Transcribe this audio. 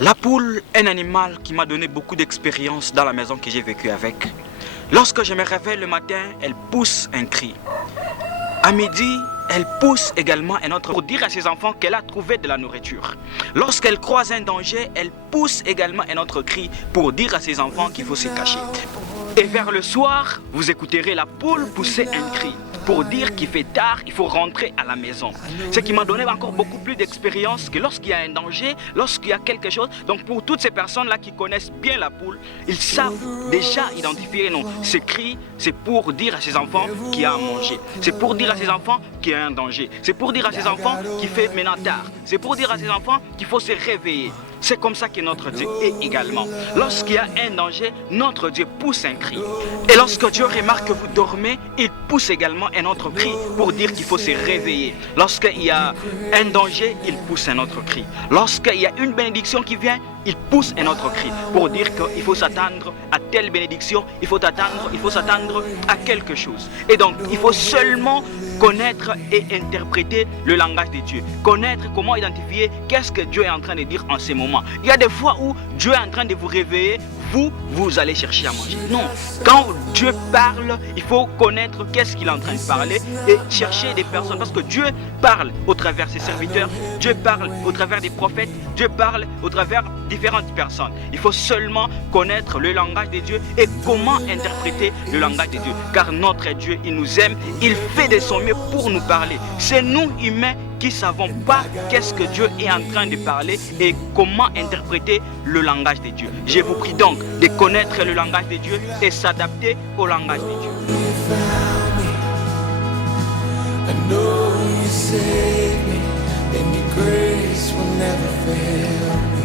La poule est un animal qui m'a donné beaucoup d'expérience dans la maison que j'ai vécue avec. Lorsque je me réveille le matin, elle pousse un cri. À midi, elle pousse également un autre pour dire à ses enfants qu'elle a trouvé de la nourriture. Lorsqu'elle croise un danger, elle pousse également un autre cri pour dire à ses enfants qu'il faut se cacher. Et vers le soir, vous écouterez la poule pousser un cri pour dire qu'il fait tard, il faut rentrer à la maison. Ce qui m'a donné encore beaucoup plus d'expérience que lorsqu'il y a un danger, lorsqu'il y a quelque chose. Donc pour toutes ces personnes-là qui connaissent bien la poule, ils savent déjà identifier non. Ce cri, c'est pour dire à ses enfants qu'il y a à manger. C'est pour dire à ses enfants qu'il y a un danger. C'est pour dire à ses enfants qu'il fait maintenant tard. C'est pour dire à ses enfants qu'il faut se réveiller. C'est comme ça que notre Dieu est également. Lorsqu'il y a un danger, notre Dieu pousse un cri. Et lorsque Dieu remarque que vous dormez, il pousse également un autre cri pour dire qu'il faut se réveiller. Lorsqu'il y a un danger, il pousse un autre cri. Lorsqu'il y a une bénédiction qui vient, il pousse un autre cri pour dire qu'il faut s'attendre à telle bénédiction, il faut s'attendre à quelque chose. Et donc, il faut seulement connaître et interpréter le langage de Dieu. Connaître comment identifier qu'est-ce que Dieu est en train de dire en ce moment. Il y a des fois où Dieu est en train de vous réveiller, vous allez chercher à manger. Non, quand Dieu parle, il faut connaître qu'est-ce qu'il est en train de parler et chercher des personnes. Parce que Dieu parle au travers de ses serviteurs, Dieu parle au travers des prophètes, Dieu parle au travers différentes personnes. Il faut seulement connaître le langage de Dieu et comment interpréter le langage de Dieu. Car notre Dieu, il nous aime, il fait de son mieux pour nous parler. C'est nous, humains, qui ne savons pas qu'est-ce que Dieu est en train de parler et comment interpréter le langage de Dieu. Je vous prie donc de connaître le langage de Dieu et s'adapter au langage de Dieu. I know you saved me, and your grace will never fail me.